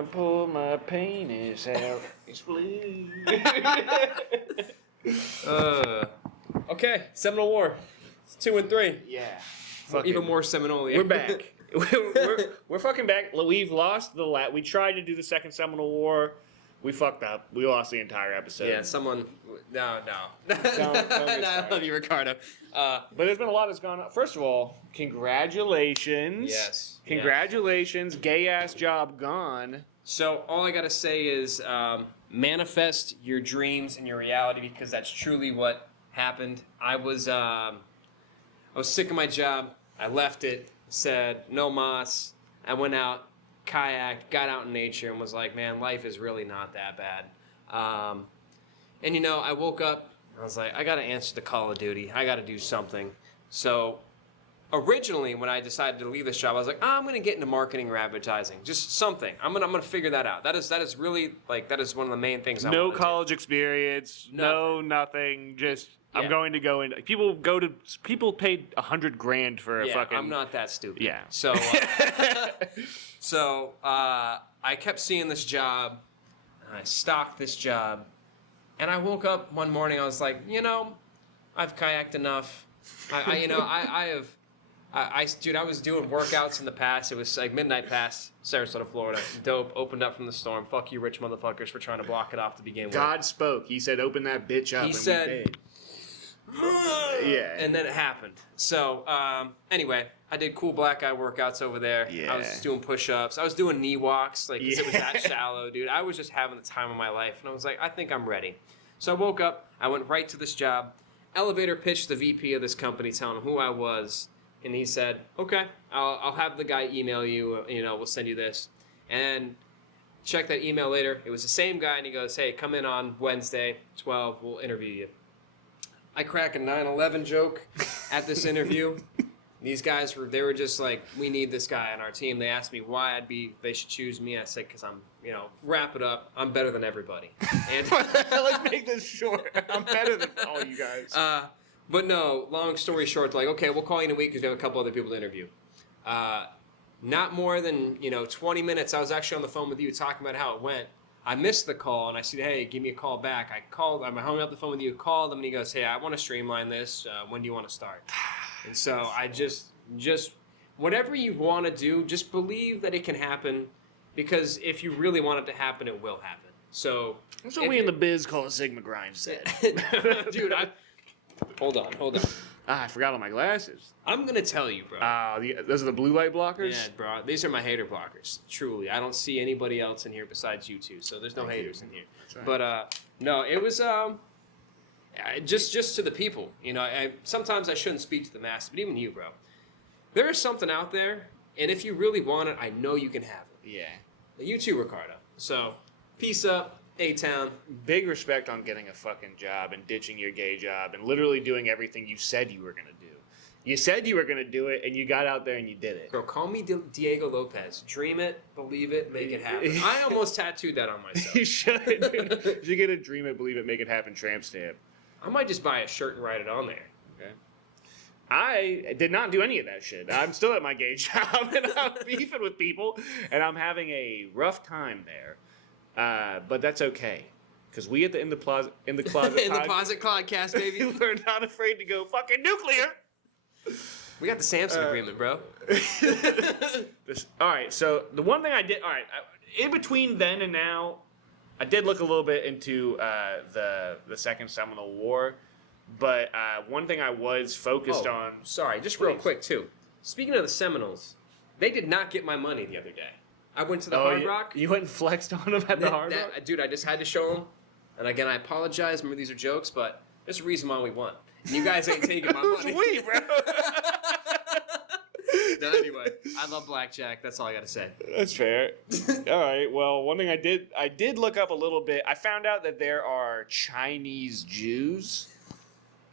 gonna pull my penis out. It's blue. Okay, Seminole War. It's 2 and 3. Yeah. Even more Seminole. We're back. we're fucking back. We've lost we tried to do the Second Seminole War. We fucked up. We lost the entire episode. Yeah, someone. No. Don't I love you, Ricardo. But there's been a lot that's gone on. First of all, congratulations. Yes. Congratulations. Gay ass job gone. So all I gotta say is manifest your dreams and your reality, because that's truly what happened. I was sick of my job. I left it. Said no mas. I went out, kayaked, got out in nature, and was like, man, life is really not that bad. And I woke up. I was like, I gotta answer the call of duty. I gotta do something. So originally, when I decided to leave this job, I was like, I'm gonna get into marketing or advertising, just something. I'm gonna figure that out. That is really that is one of the main things. No college experience. No nothing. Just I'm going to go in. People paid $100,000 for a fucking. I'm not that stupid. Yeah. So I kept seeing this job. And I stalked this job, and I woke up one morning. I was like, I've kayaked enough. I was doing workouts in the past. It was like midnight pass, Sarasota, Florida. Dope. Opened up from the storm. Fuck you, rich motherfuckers, for trying to block it off to begin with. God spoke. He said, "Open that bitch up." He said, we did. Yeah. And then it happened. So anyway, I did cool black guy workouts over there. Yeah. I was doing push-ups. I was doing knee walks, 'cause it was that shallow, dude. I was just having the time of my life, and I was like, I think I'm ready. So I woke up. I went right to this job. Elevator pitched the VP of this company, telling him who I was. And he said, okay, I'll have the guy email you, we'll send you this. And check that email later. It was the same guy, and he goes, hey, come in on Wednesday, 12, we'll interview you. I crack a 9/11 joke at this interview. These guys were just like, we need this guy on our team. They asked me why they should choose me. I said, because I'm, wrap it up, I'm better than everybody. And let's make this short. I'm better than all you guys. But no, long story short, okay, we'll call you in a week because we have a couple other people to interview. Not more than 20 minutes. I was actually on the phone with you talking about how it went. I missed the call, and I said, hey, give me a call back. I hung up the phone with you, called him, and he goes, hey, I want to streamline this. When do you want to start? And so I just whatever you want to do, just believe that it can happen, because if you really want it to happen, it will happen. So that's what we in the biz call a Sigma grind said. Dude, Hold on. I forgot all my glasses. I'm going to tell you, bro. Those are the blue light blockers? Yeah, bro. These are my hater blockers. Truly. I don't see anybody else in here besides you two, so there's no haters in here. Right. But, no, it was just to the people. Sometimes I shouldn't speak to the masses, but even you, bro. There is something out there, and if you really want it, I know you can have it. Yeah. You too, Ricardo. So, peace up. A-Town. Big respect on getting a fucking job and ditching your gay job and literally doing everything you said you were going to do. You said you were going to do it, and you got out there and you did it. Bro, call me Diego Lopez. Dream it, believe it, make it happen. I almost tattooed that on myself. You should. You should get a dream it, believe it, make it happen tramp stamp. I might just buy a shirt and write it on there. Okay. I did not do any of that shit. I'm still at my gay job, and I'm beefing with people, and I'm having a rough time there. But that's okay, because we at the In the Closet In the Closet podcast, baby. We're not afraid to go fucking nuclear. We got the Samson agreement, bro. All right, so the one thing I did, in between then and now, I did look a little bit into the Second Seminole War, but one thing I was focused on. Sorry, just real quick too. Speaking of the Seminoles, they did not get my money the other day. I went to the Hard Rock. You went and flexed on them at the Hard Rock? Dude, I just had to show them. And again, I apologize. Remember, these are jokes, but there's a reason why we won. And you guys ain't taking my money. Who's we, bro? No, anyway, I love blackjack. That's all I got to say. That's fair. All right. Well, one thing I did look up a little bit. I found out that there are Chinese Jews,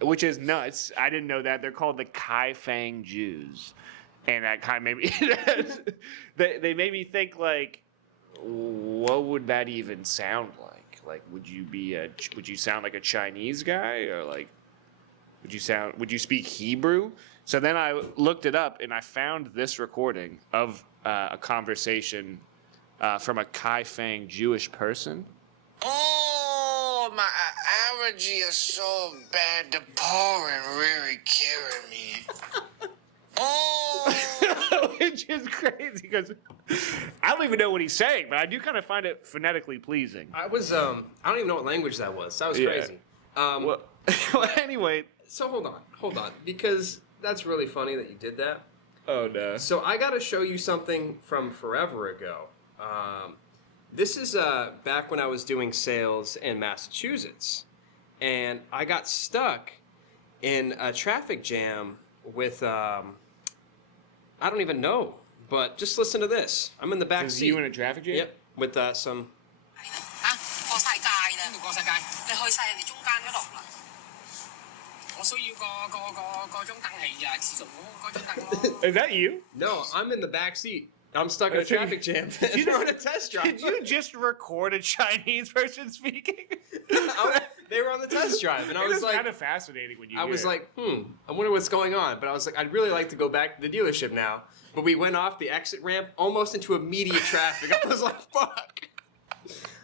which is nuts. I didn't know that. They're called the Kaifeng Jews. And that kind of made me, they made me think, like, what would that even sound like? Like, would you sound like a Chinese guy, or like, would you speak Hebrew? So then I looked it up, and I found this recording of a conversation from a Kai Fang Jewish person. Oh, my allergy is so bad. The pollen really killing me. Oh. Which is crazy because I don't even know what he's saying, but I do kind of find it phonetically pleasing. I don't even know what language that was. That was crazy. Well, anyway. So hold on, because that's really funny that you did that. Oh no. So I got to show you something from forever ago. This is back when I was doing sales in Massachusetts, and I got stuck in a traffic jam with I don't even know, but just listen to this. I'm in the back seat. You in a traffic jam? Yep, with some. 過曬界啦！邊度過曬界？你去曬人哋中間嗰度啦。我需要個張凳係自從嗰張凳咯。Is that you? No, I'm in the back seat. I'm stuck in a traffic jam. They're on a test drive. Did you just record a Chinese person speaking? They were on the test drive, and I was like, kind of fascinating when you. I was like, I wonder what's going on. But I was like, I'd really like to go back to the dealership now. But we went off the exit ramp almost into immediate traffic. I was like, fuck.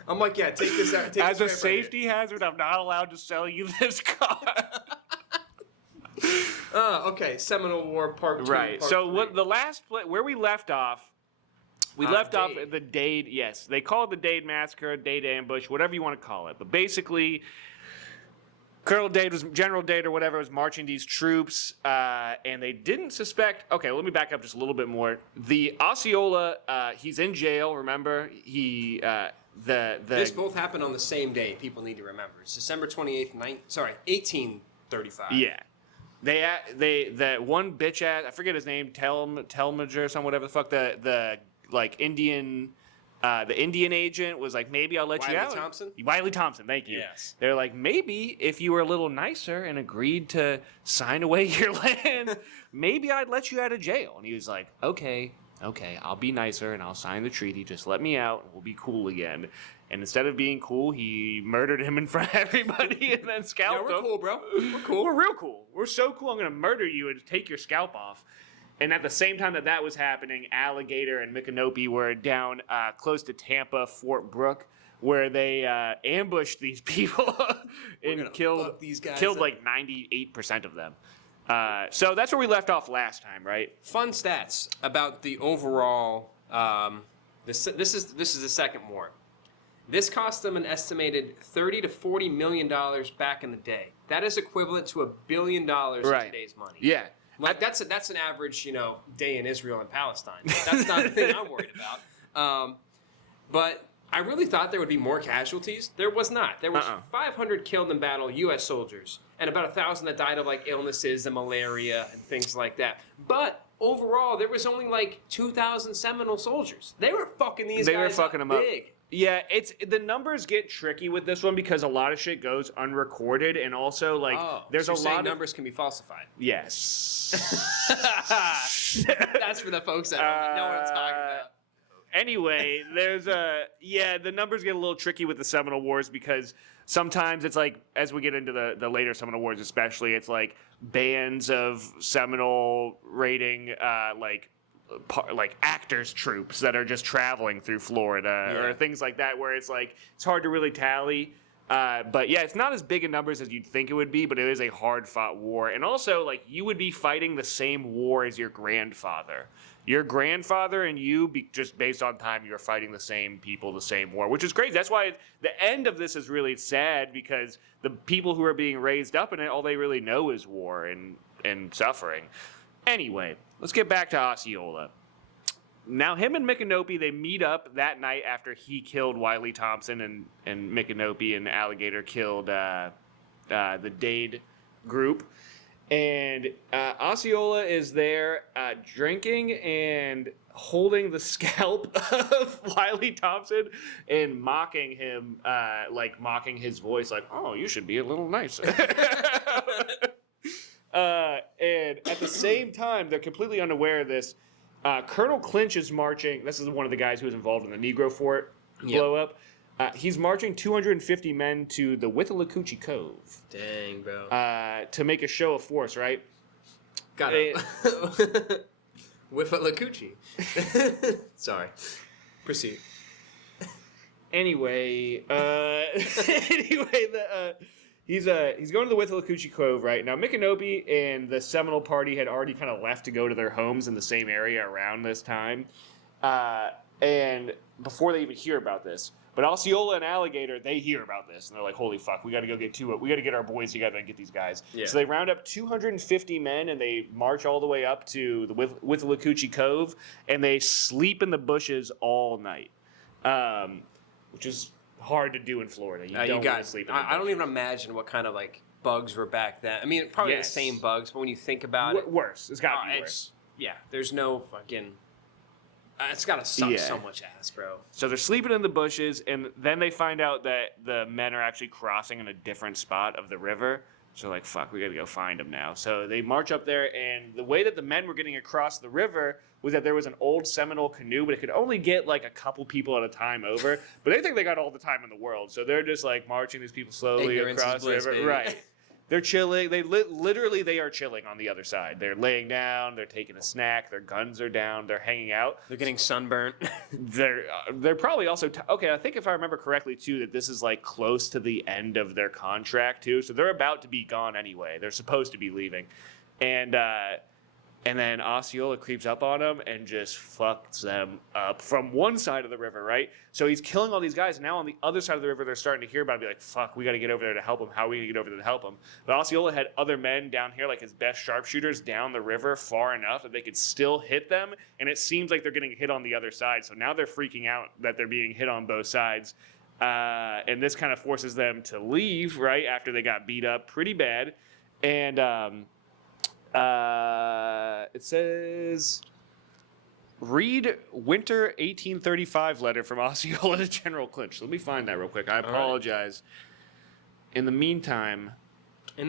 I'm like, yeah, take this out. As a safety hazard, I'm not allowed to sell you this car. Okay, Seminole War Part 2. Right. Part so 3. what the last where we left off. We left off at the Dade, yes. They call it the Dade Massacre, Dade Ambush, whatever you want to call it. But basically, General Dade or whatever was marching these troops, and they didn't suspect. Okay, let me back up just a little bit more. The Osceola, he's in jail. Remember, This both happened on the same day. People need to remember. It's December 28th, 1835. Yeah. That one bitch ass, I forget his name, Telmager or something, whatever the fuck, the Indian, the Indian agent was like, maybe I'll let you out. Wiley Thompson, thank you. Yes. They're like, maybe if you were a little nicer and agreed to sign away your land, maybe I'd let you out of jail. And he was like, okay, I'll be nicer and I'll sign the treaty. Just let me out and we'll be cool again. And instead of being cool, he murdered him in front of everybody and then scalped him. Yeah, we're cool, bro. We're cool. We're real cool. We're so cool, I'm going to murder you and take your scalp off. And at the same time that was happening, Alligator and Micanopy were down close to Tampa, Fort Brooke, where they ambushed these people and killed like 98% of them. So that's where we left off last time, right? Fun stats about the overall. This is the second war. This cost them an estimated $30 to $40 million back in the day. That is equivalent to $1 billion in today's money. Yeah. Like that's an average, day in Israel and Palestine. That's not the thing I'm worried about. But I really thought there would be more casualties. There was not. There was 500 killed in battle, U.S. soldiers, and about 1,000 that died of like illnesses and malaria and things like that. But overall, there was only like 2,000 Seminole soldiers. They were fucking these guys. They were fucking them up. Yeah, the numbers get tricky with this one because a lot of shit goes unrecorded, and also like there's a lot of numbers can be falsified. Yes. That's for the folks that don't know what I'm talking about. Anyway, the numbers get a little tricky with the Seminole Wars because sometimes it's like, as we get into the later Seminole Wars especially, it's like bands of Seminole raiding like actors troops that are just traveling through Florida or things like that, where it's like it's hard to really tally. But yeah, it's not as big in numbers as you'd think it would be, but it is a hard fought war. And also, like, you would be fighting the same war as your grandfather. Your grandfather and you, just based on time, you're fighting the same people, the same war, which is crazy. That's why the end of this is really sad, because the people who are being raised up in it, all they really know is war and suffering. Anyway, let's get back to Osceola. Now, him and Micanopy, they meet up that night after he killed Wiley Thompson, and Micanopy and Alligator killed the Dade group. And Osceola is there drinking and holding the scalp of Wiley Thompson and mocking him, mocking his voice, like, oh, you should be a little nicer. And at the same time, they're completely unaware of this. Colonel Clinch is marching. This is one of the guys who was involved in the Negro Fort blow up. He's marching 250 men to the Withlacoochee Cove. Dang, bro. To make a show of force, right? Got it. Withlacoochee. Sorry. Proceed. Anyway, he's going to the Withlacoochee Cove right now. Micanopy and the Seminole party had already kind of left to go to their homes in the same area around this time, and before they even hear about this. But Osceola and Alligator, they hear about this, and they're like, holy fuck, we got to go get to it. We got to get our boys together and get these guys. Yeah. So they round up 250 men, and they march all the way up to the Withlacoochee Cove, and they sleep in the bushes all night, which is hard to do in Florida. You don't want to sleep in the bushes. I don't even imagine what kind of, like, bugs were back then. I mean, probably the same bugs, but when you think about it... Worse. It's got to be worse. Yeah, there's no fucking... it's gotta suck so much ass, bro. So they're sleeping in the bushes, and then they find out that the men are actually crossing in a different spot of the river. So like, fuck, we gotta go find them now. So they march up there, and the way that the men were getting across the river was that there was an old Seminole canoe, but it could only get like a couple people at a time over. But they think they got all the time in the world, so they're just like marching these people slowly across the river. Baby. Right. They're chilling. They literally they are chilling on the other side. They're laying down. They're taking a snack. Their guns are down. They're hanging out. They're getting sunburnt. They're probably also okay. I think if I remember correctly too, that this is like close to the end of their contract too. So they're about to be gone anyway. They're supposed to be leaving, and then Osceola creeps up on them and just fucks them up from one side of the river, right? So he's killing all these guys. And now on the other side of the river, they're starting to hear about it and be like, fuck, we got to get over there to help him. How are we going to get over there to help him? But Osceola had other men down here, like his best sharpshooters, down the river far enough that they could still hit them. And it seems like they're getting hit on the other side. So now they're freaking out that they're being hit on both sides. And this kind of forces them to leave, right, after they got beat up pretty bad. And... it says, read winter 1835 letter from Osceola to General Clinch. Let me find that real quick. I apologize. Right. In the meantime, I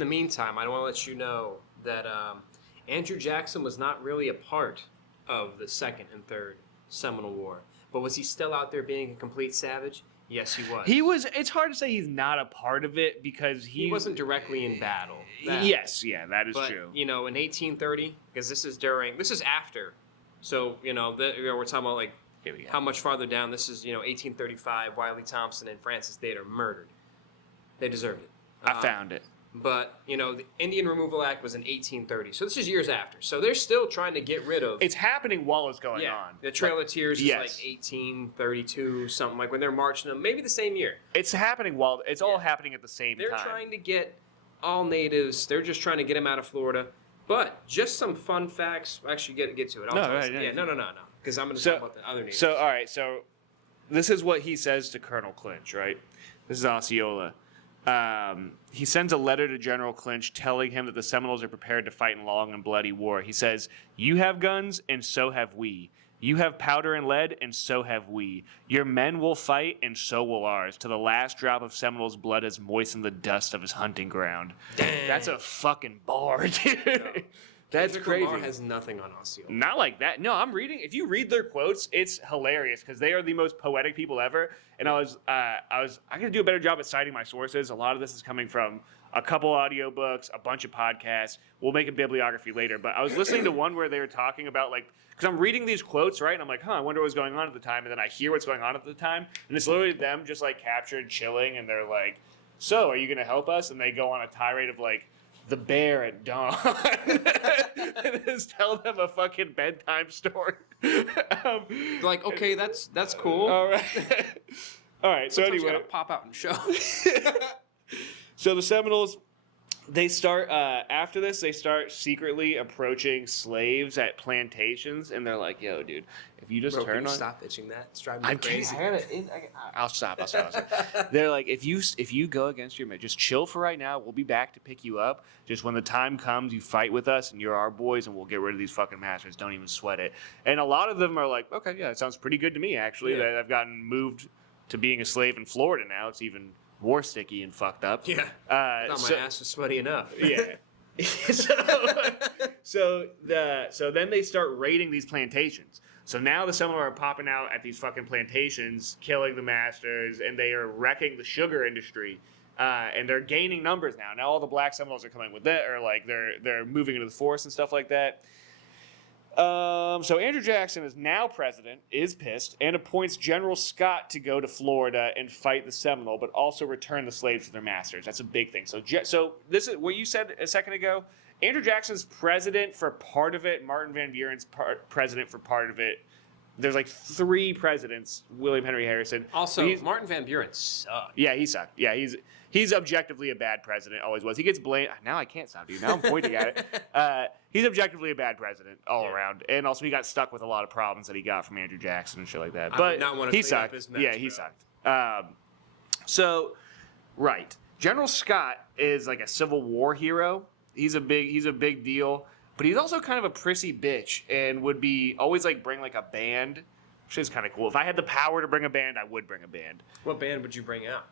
want to let you know that Andrew Jackson was not really a part of the Second and Third Seminole War. But was he still out there being a complete savage? Yes, he was. He was. It's hard to say he's not a part of it because he wasn't directly in battle. Yes, yeah, that is true. You know, in 1830, because this is after. So, we're talking about like how much farther down. This is, 1835. Wiley Thompson and Francis Dade are murdered. They deserved it. I found it. But, the Indian Removal Act was in 1830. So this is years after. So they're still trying to get rid of... It's happening while it's going on. The Trail of Tears is like 1832, something like when they're marching them. Maybe the same year. It's happening while... It's all happening at the same time. They're trying to get all natives. They're just trying to get them out of Florida. But just some fun facts. Actually, get to it. No. Because I'm going to talk about the other natives. So, all right. So this is what he says to Colonel Clinch, right? This is Osceola. He sends a letter to General Clinch telling him that the Seminoles are prepared to fight in long and bloody war. He says, "You have guns, and so have we. You have powder and lead, and so have we. Your men will fight, and so will ours. To the last drop of Seminole's blood has moistened the dust of his hunting ground." Damn. That's a fucking bar, dude. No. That's crazy. Lamar has nothing on Osceola. Not like that. No, I'm reading. If you read their quotes, it's hilarious because they are the most poetic people ever. And I gotta do a better job at citing my sources. A lot of this is coming from a couple audiobooks, a bunch of podcasts. We'll make a bibliography later. But I was listening to one where they were talking about because I'm reading these quotes, right? And I'm like, I wonder what was going on at the time. And then I hear what's going on at the time. And it's literally them just like captured, chilling. And they're like, so are you going to help us? And they go on a tirade of like, the bear at dawn. And just tell them a fucking bedtime story. Like, okay, that's cool. All right. All right. So Sometimes anyway, you gotta pop out and show. So the Seminoles, they start after this. They start secretly approaching slaves at plantations, and they're like, "Yo, dude, if you just turn on, stop itching that. It's driving me crazy. I'll stop. They're like, if you go against your men, just chill for right now. We'll be back to pick you up. Just when the time comes, you fight with us, and you're our boys, and we'll get rid of these fucking masters. Don't even sweat it." And a lot of them are like, "Okay, yeah, it sounds pretty good to me, actually." Yeah. That I've gotten moved to being a slave in Florida now. It's even more sticky and fucked up. Yeah. I thought my ass was sweaty enough. Yeah. So then they start raiding these plantations. So now the Seminole are popping out at these fucking plantations, killing the masters, and they are wrecking the sugar industry. And they're gaining numbers now. Now all the black Seminoles are coming with that, or like they're moving into the forest and stuff like that. So Andrew Jackson is now president, is pissed, and appoints General Scott to go to Florida and fight the Seminole, but also return the slaves to their masters. That's a big thing. So this is what you said a second ago. Andrew Jackson's president for part of it. Martin Van Buren's president for part of it. There's like 3 presidents. William Henry Harrison. Also, Martin Van Buren sucked. Yeah, he sucked. Yeah, he's objectively a bad president. Always was. He gets blamed. Now I can't stop you. Now I'm pointing at it. He's objectively a bad president all around, and also he got stuck with a lot of problems that he got from Andrew Jackson and shit like that. I But would not want to he clean up sucked. his mess, Yeah, he bro. sucked. Right. General Scott is like a Civil War hero. He's a big deal, but he's also kind of a prissy bitch and would be always like bring like a band, which is kind of cool. If I had the power to bring a band, I would bring a band. What band would you bring out?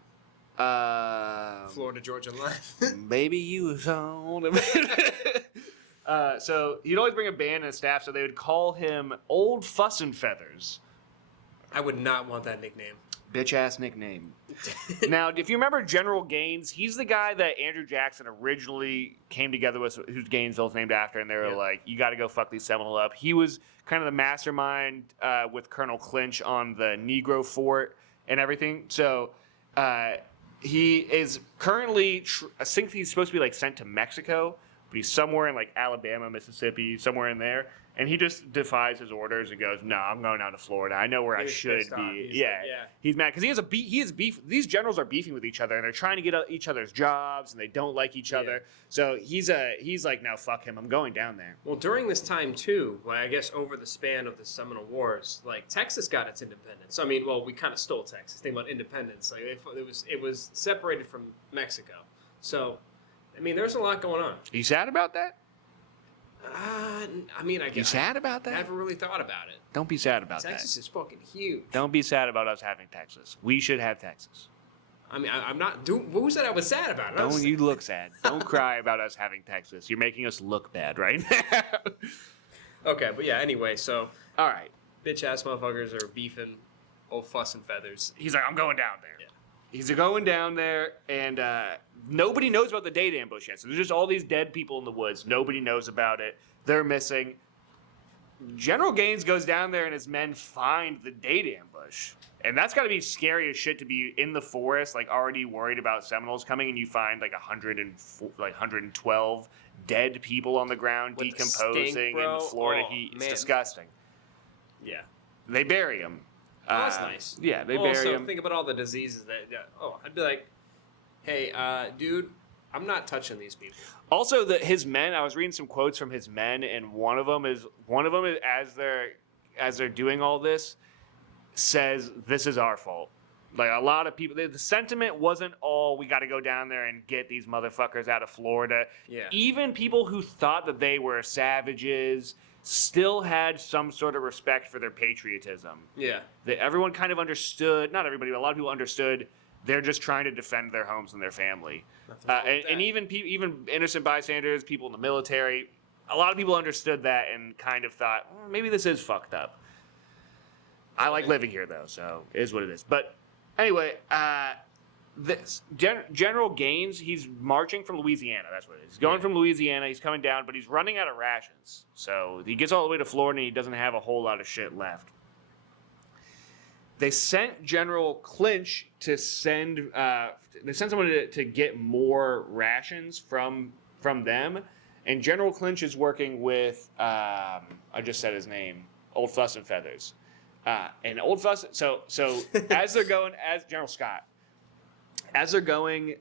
Florida Georgia Line. Baby, you sound. So he'd always bring a band and a staff, so they would call him Old Fuss and Feathers. I would not want that nickname. Bitch ass nickname. Now, if you remember General Gaines, he's the guy that Andrew Jackson originally came together with, whose Gainesville's named after, and they were like, you got to go fuck these Seminole up. He was kind of the mastermind with Colonel Clinch on the Negro Fort and everything. So he is currently, I think he's supposed to be like sent to Mexico, but he's somewhere in like Alabama, Mississippi, somewhere in there. And he just defies his orders and goes, "No, I'm going down to Florida. I know where I He's should pissed off. be." He's Yeah, like, yeah. he's mad because he has beef. These generals are beefing with each other, and they're trying to get each other's jobs, and they don't like each other. So he's like, "No, fuck him. I'm going down there." Well, during this time too, well, I guess over the span of the Seminole Wars, like Texas got its independence. I mean, well, we kind of stole Texas. Think about independence. Like it was separated from Mexico. So, I mean, there's a lot going on. You sad about that? I mean, I You guess sad about I that? never really thought about it. Don't be sad about Texas that. is fucking huge. Don't be sad about us having Texas. We should have Texas. I mean, I'm not. Who said I was sad about it? I was- Don't you look sad. Don't cry about us having Texas. You're making us look bad right now. Okay, but yeah. Anyway, so All right. bitch ass motherfuckers are beefing, old fuss and feathers. He's like, I'm going down there. Yeah. He's going down there, and nobody knows about the date ambush yet. So there's just all these dead people in the woods. Nobody knows about it. They're missing. General Gaines goes down there, and his men find the date ambush. And that's got to be scary as shit to be in the forest, like already worried about Seminoles coming, and you find like 112 dead people on the ground With the decomposing stink, bro. in Florida Oh, heat. It's man. disgusting. Yeah. They bury him. Oh, that's nice. Yeah, they also, bury him. think about all the diseases that. Yeah, I'd be like, hey, dude, I'm not touching these people. Also, his men. I was reading some quotes from his men, and one of them is as they're doing all this, says this is our fault. Like a lot of people, the sentiment wasn't all we got to go down there and get these motherfuckers out of Florida. Yeah. Even people who thought that they were savages still had some sort of respect for their patriotism. Yeah. That everyone kind of understood. Not everybody, but a lot of people understood. They're just trying to defend their homes and their family. And even innocent bystanders, people in the military, a lot of people understood that and kind of thought, maybe this is fucked up. I like living here, though, so it is what it is. But anyway, General Gaines, he's marching from Louisiana. That's what it is. He's going from Louisiana. He's coming down, but he's running out of rations. So he gets all the way to Florida, and he doesn't have a whole lot of shit left. They sent General Clinch to send someone to get more rations from them, and General Clinch is working with I just said his name, Old Fuss and Feathers, and Old Fuss. So as they're going, as General Scott, as they're going,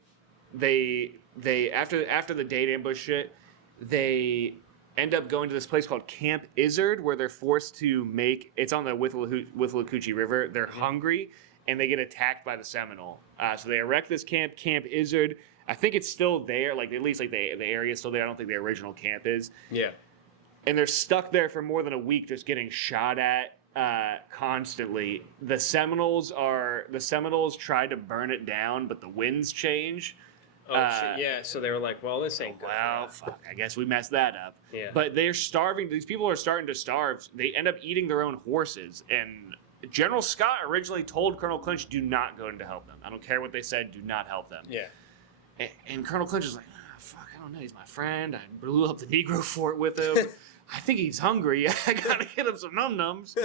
they after the date ambush shit, they end up going to this place called Camp Izzard, where they're forced to make. It's on the Withlacoochee River. They're hungry, and they get attacked by the Seminole. So they erect this Camp Izzard. I think it's still there, like at least like the area is still there. I don't think the original camp is. Yeah. And they're stuck there for more than a week, just getting shot at constantly. The Seminoles tried to burn it down, but the winds change. Oh shit! Yeah. So they were like, "Well, this ain't good." Well, fuck, I guess we messed that up. Yeah. But they're starving. These people are starting to starve. They end up eating their own horses. And General Scott originally told Colonel Clinch, do not go in to help them. I don't care what they said. Do not help them. Yeah. And Colonel Clinch is like, fuck, I don't know. He's my friend. I blew up the Negro Fort with him. I think he's hungry. I gotta get him some num-nums.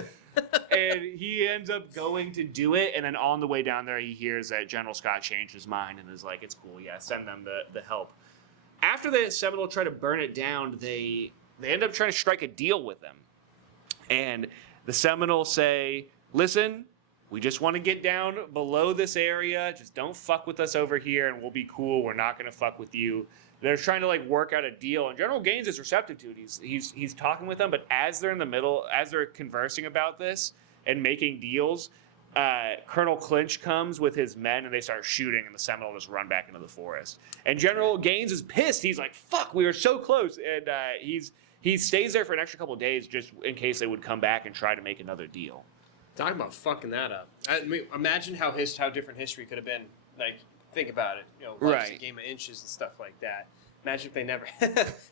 And he ends up going to do it, and then on the way down there, he hears that General Scott changed his mind and is like, it's cool, yeah, send them the help. After the Seminole try to burn it down, they end up trying to strike a deal with them. And the Seminoles say, listen, we just want to get down below this area. Just don't fuck with us over here, and we'll be cool. We're not going to fuck with you. They're trying to work out a deal, and General Gaines is receptive to it. He's talking with them, but as they're in the middle, as they're conversing about this and making deals, Colonel Clinch comes with his men, and they start shooting, and the Seminole just run back into the forest. And General Gaines is pissed. He's like, "Fuck, we were so close," and he stays there for an extra couple of days just in case they would come back and try to make another deal. Talking about fucking that up. I mean, imagine how different history could have been. Think about it. Life's a game of inches and stuff like that. Imagine if they never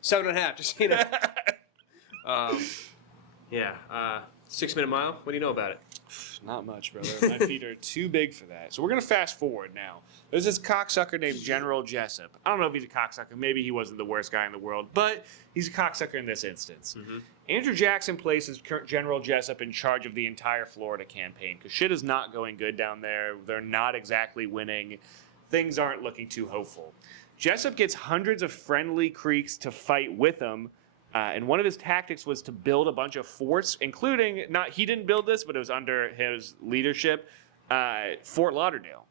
7.5. Just 6 Minute Mile. What do you know about it? Not much, brother. My feet are too big for that. So we're going to fast forward now. There's this cocksucker named General Jessup. I don't know if he's a cocksucker. Maybe he wasn't the worst guy in the world, but he's a cocksucker in this instance. Mm-hmm. Andrew Jackson places General Jessup in charge of the entire Florida campaign because shit is not going good down there. They're not exactly winning. Things aren't looking too hopeful. Jessup gets hundreds of friendly Creeks to fight with him. And one of his tactics was to build a bunch of forts, including, he didn't build this, but it was under his leadership. Fort Lauderdale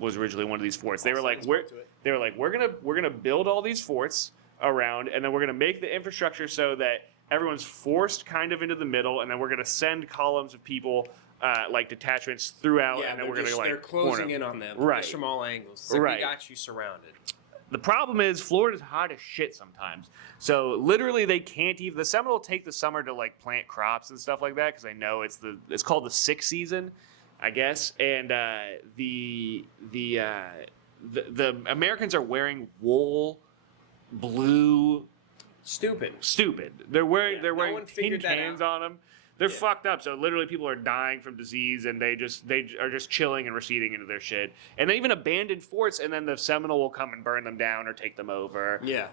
was originally one of these forts. They were like, we're gonna build all these forts around, and then we're gonna make the infrastructure so that everyone's forced kind of into the middle, and then we're gonna send columns of people, detachments throughout, and then they're closing in on them, just from all angles. It's we got you surrounded. The problem is Florida's hot as shit sometimes. So literally they can't even. The Seminole take the summer to plant crops and stuff like that because they know it's called the sick season, I guess. And the Americans are wearing wool, blue. Stupid. They're wearing tin cans on them. They're fucked up. So literally people are dying from disease, and they are just chilling and receding into their shit. And they even abandon forts, and then the Seminole will come and burn them down or take them over. Yeah.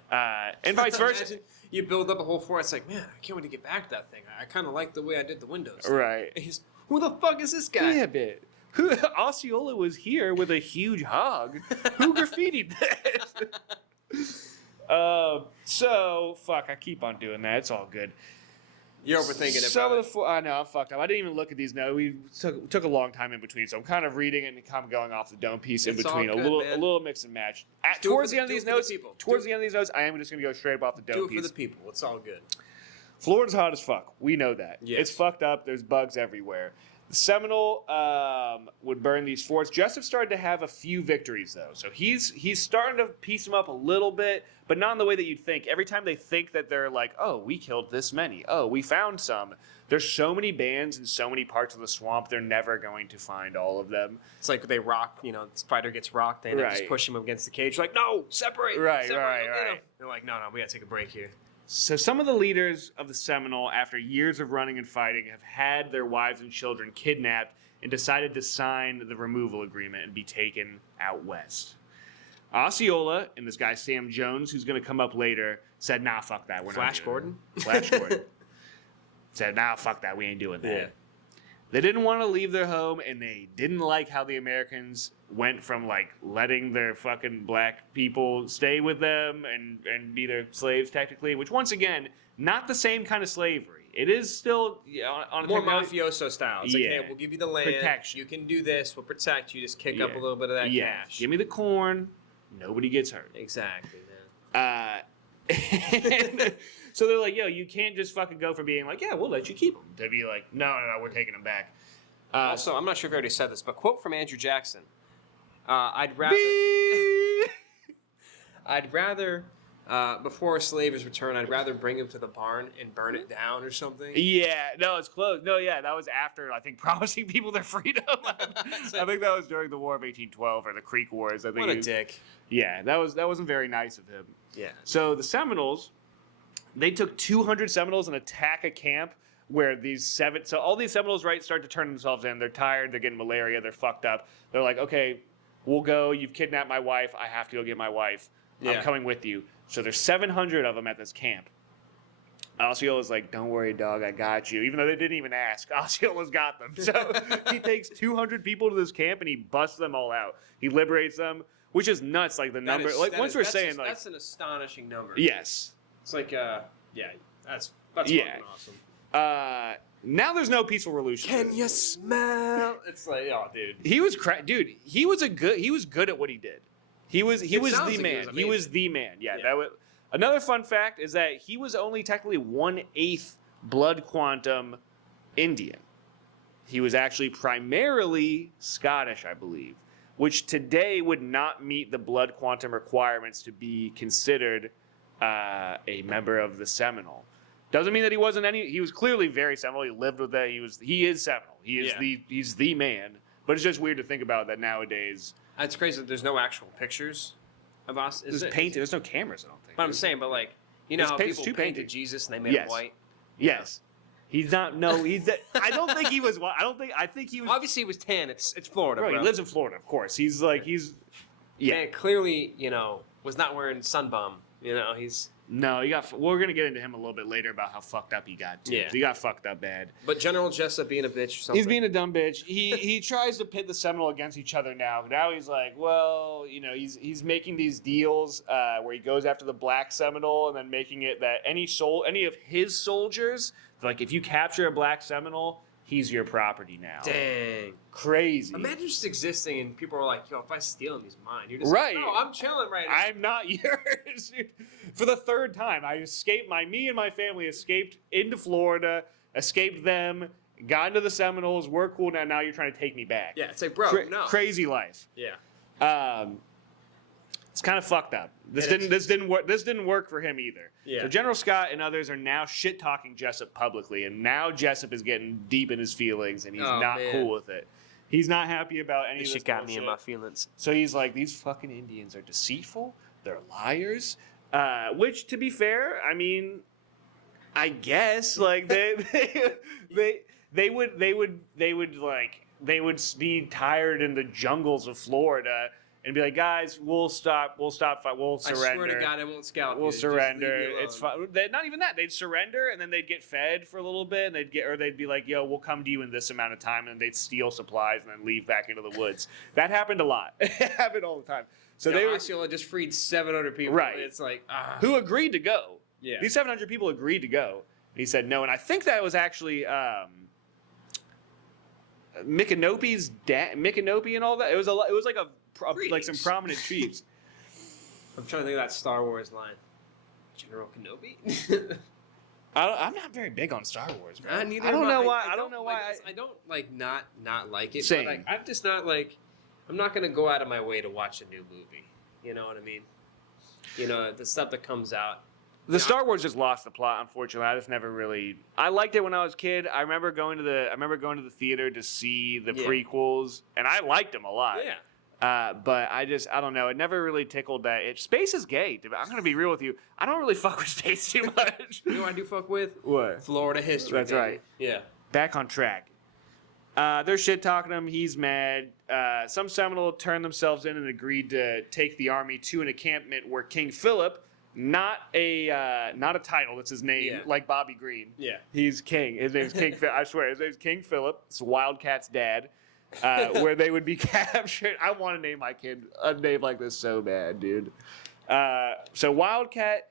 And vice versa. Imagine you build up a whole fort. It's like, man, I can't wait to get back to that thing. I kind of like the way I did the windows. Right. Who the fuck is this guy? Damn it. Osceola was here with a huge hog. Who graffitied this? So, fuck, I keep on doing that. It's all good. You're overthinking it. Some of the I know I'm fucked up. I didn't even look at these notes. We took a long time in between, so I'm kind of reading it and kind of going off the dome piece in between. Good, a little mix and match. Towards the end of these notes, I am just going to go straight up off the dome piece. Do it for the people. It's all good. Florida's hot as fuck. We know that. Yes. It's fucked up. There's bugs everywhere. The Seminole would burn these forts. Jessup started to have a few victories, though. So he's starting to piece them up a little bit, but not in the way that you'd think. Every time they think that they're like, oh, we killed this many. Oh, we found some. There's so many bands in so many parts of the swamp, they're never going to find all of them. It's like they rock, the spider gets rocked, they just push him against the cage. Like, no, separate. Right. They're like, no, we got to take a break here. So some of the leaders of the Seminole, after years of running and fighting, have had their wives and children kidnapped and decided to sign the removal agreement and be taken out west. Osceola and this guy Sam Jones, who's going to come up later, said, nah, fuck that. We're Flash not doing Gordon? Flash Gordon. Said, nah, fuck that. We ain't doing that. Yeah. They didn't want to leave their home, and they didn't like how the Americans went from letting their fucking black people stay with them and be their slaves technically, which once again, not the same kind of slavery. It is still on more mafioso style. It's like, hey, we'll give you the land. Protection. You can do this. We'll protect you. Just kick up a little bit of that cash. Give me the corn. Nobody gets hurt. Exactly, man. So they're like, yo, you can't just fucking go from being like, yeah, we'll let you keep them, to be like, no, we're taking them back. Also, I'm not sure if I already said this, but quote from Andrew Jackson. I'd rather before a slave is returned, I'd rather bring him to the barn and burn it down or something. Yeah, no, it's close. No, yeah, that was after, I think, promising people their freedom. I think that was during the War of 1812 or the Creek Wars. I think what a dick. Yeah, that wasn't very nice of him. Yeah. So the Seminoles, they took 200 Seminoles and attack a camp where so all these Seminoles, start to turn themselves in. They're tired. They're getting malaria. They're fucked up. They're like, okay, we'll go. You've kidnapped my wife. I have to go get my wife. I'm coming with you. So there's 700 of them at this camp. Osceola's like, don't worry, dog, I got you. Even though they didn't even ask, Osceola's got them. So he takes 200 people to this camp and he busts them all out. He liberates them, which is nuts. Like the number, that's an astonishing number. Yes. It's like, that's Yeah. fucking awesome. Now there's no peaceful resolution. Can you smell? It's like, oh, dude. He was He was good at what he did. He was the man. He was the man. Yeah. That was another fun fact is that he was only technically 1/8 blood quantum Indian. He was actually primarily Scottish, I believe, which today would not meet the blood quantum requirements to be considered a member of the Seminole. Doesn't mean that he wasn't any. He was clearly very Seminole. He lived with that. He is Seminole. He's the man. But it's just weird to think about that nowadays. It's crazy that there's no actual pictures of us. There's no cameras, I don't think. But I'm saying, but like, you know how people painted painted Jesus and they made him white? Yes. He's not. No, he's. I don't think he was. I think he was. Obviously, he was tan. It's Florida, bro. He lives in Florida, of course. He's like Man, clearly, was not wearing sunbum. He's. No, we're gonna get into him a little bit later about how fucked up he got. Too. Yeah, he got fucked up bad. But General Jessup being a bitch or something. He's being a dumb bitch. He tries to pit the Seminole against each other now. Now he's like, well, he's making these deals where he goes after the Black Seminole and then making it that any of his soldiers, like if you capture a Black Seminole, he's your property now. Dang. Crazy. Imagine just existing and people are like, yo, if I steal him, he's mine. You're just right. Like, no, I'm chilling right now. I'm not yours. For the third time, me and my family escaped into Florida, escaped them, got into the Seminoles, we're cool now you're trying to take me back. Yeah, it's like, bro, no. Crazy life. Yeah. It's kind of fucked up. This didn't work for him either. Yeah. So General Scott and others are now shit talking Jessup publicly, and now Jessup is getting deep in his feelings, and he's not cool with it. He's not happy about any of this shit got bullshit. me in my feelings. So he's like, these fucking Indians are deceitful. They're liars. Which, to be fair, I mean, I guess like they would be tired in the jungles of Florida and be like, guys, we'll surrender. I swear to God, I won't scalp you. We'll surrender. It's fine. Not even that. They'd surrender and then they'd get fed for a little bit, and they'd be like, yo, we'll come to you in this amount of time, and they'd steal supplies and then leave back into the woods. That happened a lot. It happened all the time. So Osceola just freed 700 people. Right. It's like, who agreed to go. Yeah. These 700 people agreed to go. And he said no, and I think that was actually Micanopy's dad, Micanopy and all that. It was like some prominent chiefs. I'm trying to think of that Star Wars line. General Kenobi? I'm not very big on Star Wars, bro. I don't know why. I don't not like it. Same. But I'm just not like. I'm not gonna go out of my way to watch a new movie. You know what I mean? The stuff that comes out. The Star Wars just lost the plot, unfortunately. I just never really. I liked it when I was a kid. I remember going to the theater to see the prequels, and I liked them a lot. Yeah. But I don't know. It never really tickled that itch. Space is gay. I'm gonna be real with you. I don't really fuck with space too much. You know what I do fuck with? What? Florida history. That's right. Yeah. Back on track. They're shit talking him. He's mad. Some Seminole turned themselves in and agreed to take the army to an encampment where King Philip, not a title, that's his name, like Bobby Green. Yeah. He's king. His name's King Philip. I swear, his name's King Philip. It's Wildcat's dad. Where they would be captured. I want to name my kid a name like this so bad, dude. So Wildcat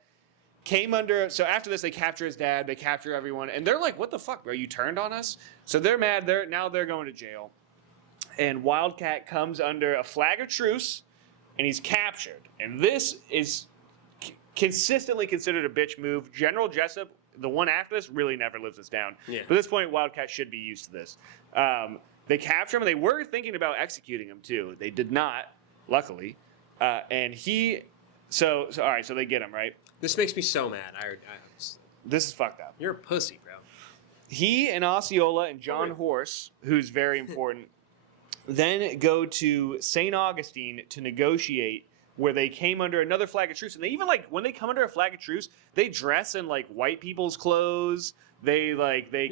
came under. So after this, they capture his dad. They capture everyone, and they're like, "What the fuck, bro? You turned on us?" So they're mad. They're going to jail, and Wildcat comes under a flag of truce, and he's captured. And this is consistently considered a bitch move. General Jessup, the one after this, really never lives this down. Yeah. But at this point, Wildcat should be used to this. They capture him, and they were thinking about executing him too. They did not, luckily. And he, all right, so they get him, right? This makes me so mad. This is fucked up. You're a pussy, bro. He and Osceola and John Horse, who's very important, then go to St. Augustine to negotiate, where they came under another flag of truce. And they even, like, when they come under a flag of truce, they dress in, like, white people's clothes. They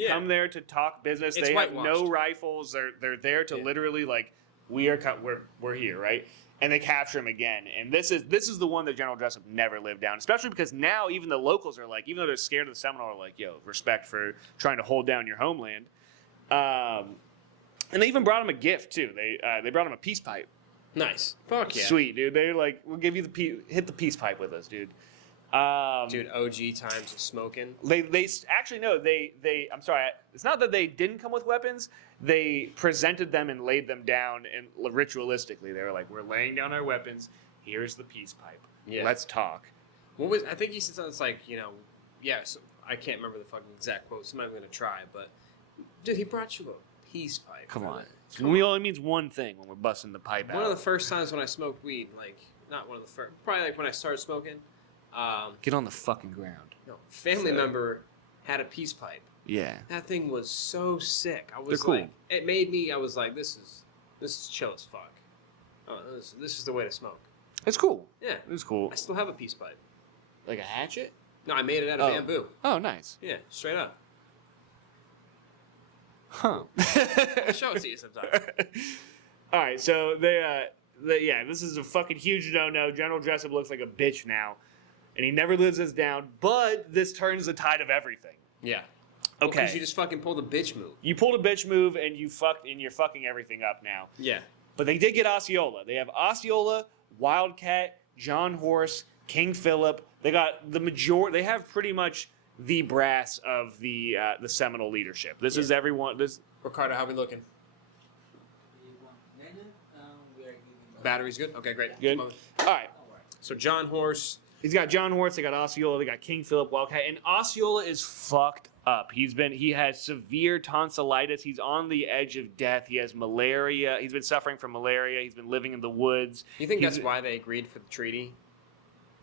come there to talk business. It's they have whitewashed. no rifles. They're there to literally, like, we're here, right? And they capture him again. And this is the one that General Jessup never lived down, especially because now even the locals are like, even though they're scared of the Seminole, are like, yo, respect for trying to hold down your homeland. And they even brought him a gift too. They brought him a peace pipe. Nice. Fuck yeah. Sweet, dude. They're like, we'll give you hit the peace pipe with us, dude. Dude, OG times of smoking. They actually no. They I'm sorry. It's not that they didn't come with weapons. They presented them and laid them down and ritualistically. They were like, we're laying down our weapons. Here's the peace pipe. Yeah. Let's talk. I think he said something like, so I can't remember the fucking exact quote, so I'm not even gonna try, but dude, he brought you a peace pipe. Come on. We only means one thing when we're busting the pipe out. One of the first times when I smoked weed, like not one of the first, probably like when I started smoking. Get on the fucking ground. No, family member had a peace pipe. Yeah. That thing was so sick. They're cool. Like, it made me. I was like, this is chill as fuck. Oh, this is the way to smoke. It's cool. Yeah, It's cool. I still have a peace pipe. Like a hatchet? No, I made it out of bamboo. Oh, nice. Yeah, straight up. Huh. I'll show it to you sometime. All right, so this is a fucking huge no-no. General Jessup looks like a bitch now, and he never lives this down. But this turns the tide of everything. Yeah. Okay. Because you just fucking pulled a bitch move. You pulled a bitch move, and you're fucking everything up now. Yeah. But they did get Osceola. They have Osceola, Wildcat, John Horse, King Philip. They got the majority. They have pretty much the brass of the Seminole leadership. This is everyone. Ricardo, how we looking? Battery's good? Okay, great. Good. All right. So John Horse. He's got John Horse. They got Osceola. They got King Philip, Wildcat, and Osceola is fucked up. He has severe tonsillitis. He's on the edge of death. He has malaria. He's been suffering from malaria. He's been living in the woods. You think that's why they agreed for the treaty?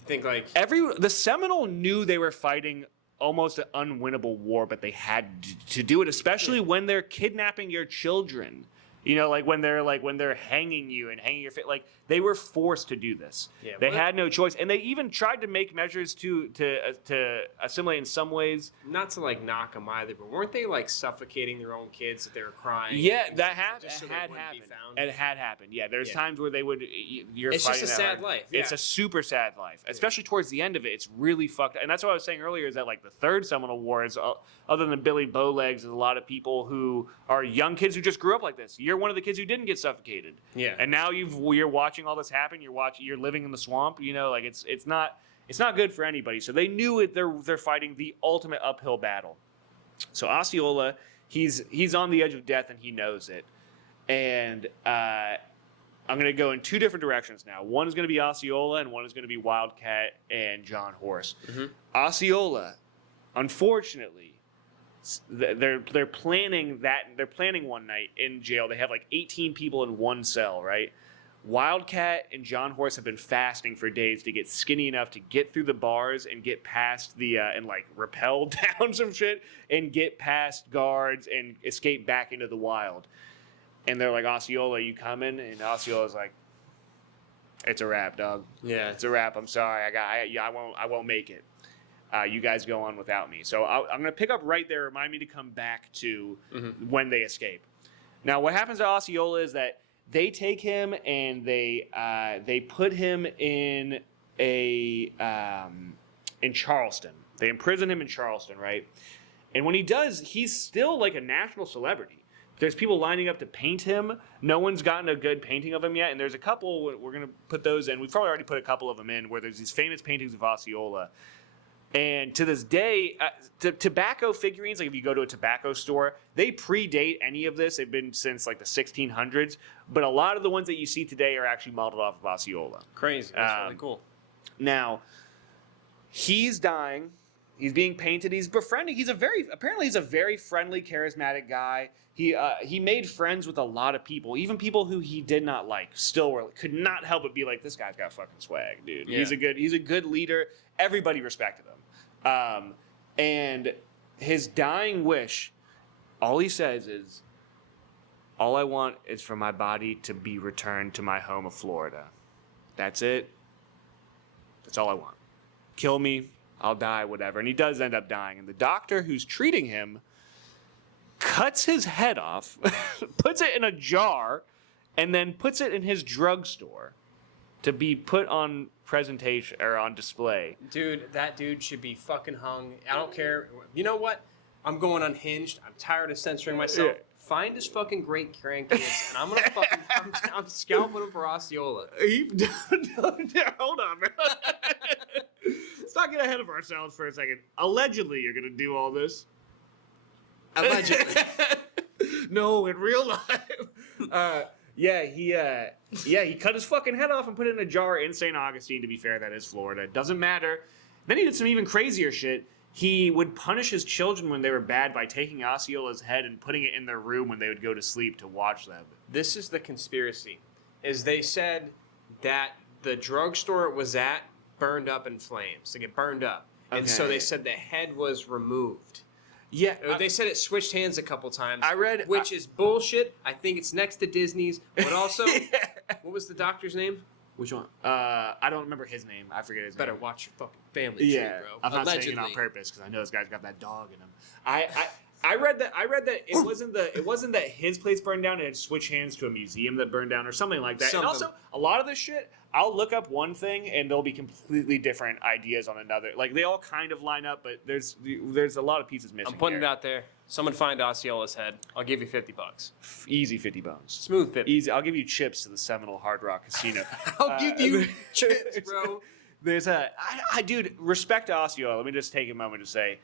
You think like the Seminole knew they were fighting almost an unwinnable war, but they had to do it, especially when they're kidnapping your children. Like when they're hanging you and hanging your face, like they were forced to do this. Yeah, they had no choice, and they even tried to make measures to assimilate in some ways. Not to like knock them either, but weren't they like suffocating their own kids that they were crying? Yeah, that happened. So it had happened. Yeah, there's times where they would. It's just a sad life. Yeah. It's a super sad life, especially towards the end of it. It's really fucked up. And that's what I was saying earlier is that like the Third Seminole War is, other than Billy Bowlegs, there's a lot of people who are young kids who just grew up like this. You're one of the kids who didn't get suffocated. Yeah. And now you're watching all this happen. You're living in the swamp. Like it's not good for anybody. So they knew it. They're fighting the ultimate uphill battle. So Osceola, he's on the edge of death and he knows it. And I'm going to go in two different directions now. One is going to be Osceola and one is going to be Wildcat and John Horse. Mm-hmm. Osceola, unfortunately, they're planning one night in jail. They have like 18 people in one cell, right? Wildcat and John Horse have been fasting for days to get skinny enough to get through the bars and get past the and like rappel down some shit and get past guards and escape back into the wild. And they're like, Osceola, you coming? And Osceola's like, it's a wrap, dog. Yeah, it's a wrap. I'm sorry. I won't make it. You guys go on without me. So I'm going to pick up right there. Remind me to come back to when they escape. Now, what happens to Osceola is that they take him and they put him in in Charleston. They imprison him in Charleston, right? And when he does, he's still like a national celebrity. There's people lining up to paint him. No one's gotten a good painting of him yet. And there's a couple, we're going to put those in. We've probably already put a couple of them in where there's these famous paintings of Osceola. And to this day, tobacco figurines, like if you go to a tobacco store, they predate any of this. They've been since like the 1600s. But a lot of the ones that you see today are actually modeled off of Osceola. Crazy. That's really cool. Now, he's dying. He's being painted. He's befriending. Apparently he's a very friendly, charismatic guy. He made friends with a lot of people, even people who he did not like. Still could not help but be like, this guy's got fucking swag, dude. Yeah. He's a good leader. Everybody respected him. And his dying wish, all he says is, all I want is for my body to be returned to my home of Florida. That's it. That's all I want. Kill me. I'll die, whatever. And he does end up dying. And the doctor who's treating him cuts his head off, puts it in a jar, and then puts it in his drugstore to be put on presentation or on display. Dude, that dude should be fucking hung. I don't care. You know what? I'm going unhinged. I'm tired of censoring myself. Yeah. Find his fucking great grandkids, and I'm gonna fucking I'm scalping him for Osceola. Hold on, bro. Let's not get ahead of ourselves for a second. Allegedly, you're gonna do all this. Allegedly. No, in real life. He cut his fucking head off and put it in a jar in St. Augustine. To be fair, that is Florida. It doesn't matter. Then he did some even crazier shit. He would punish his children when they were bad by taking Osceola's head and putting it in their room when they would go to sleep to watch them. This is the conspiracy. Is they said that the drugstore it was at burned up in flames. Like it burned up. And so Okay. they said the head was removed. Yeah, They said it switched hands a couple times. I read- which is bullshit. I think it's next to Disney's. But also, what was the doctor's name? Which one? I don't remember his name. I forget his Better name. watch your fucking family tree, Yeah, bro. I'm not saying it on purpose because I know this guy's got that dog in him. I read that it wasn't that his place burned down. It had switched hands to a museum that burned down or something like that. Something. And also, a lot of this shit, I'll look up one thing and there'll be completely different ideas on another. Like they all kind of line up, but there's a lot of pieces missing. I'm putting here. it out there. Someone find Osceola's head. I'll give you $50. Easy 50 bones. Smooth 50. Easy. I'll give you chips to the Seminole Hard Rock Casino. I'll give you chips, bro. There's dude, respect to Osceola. Let me just take a moment to say,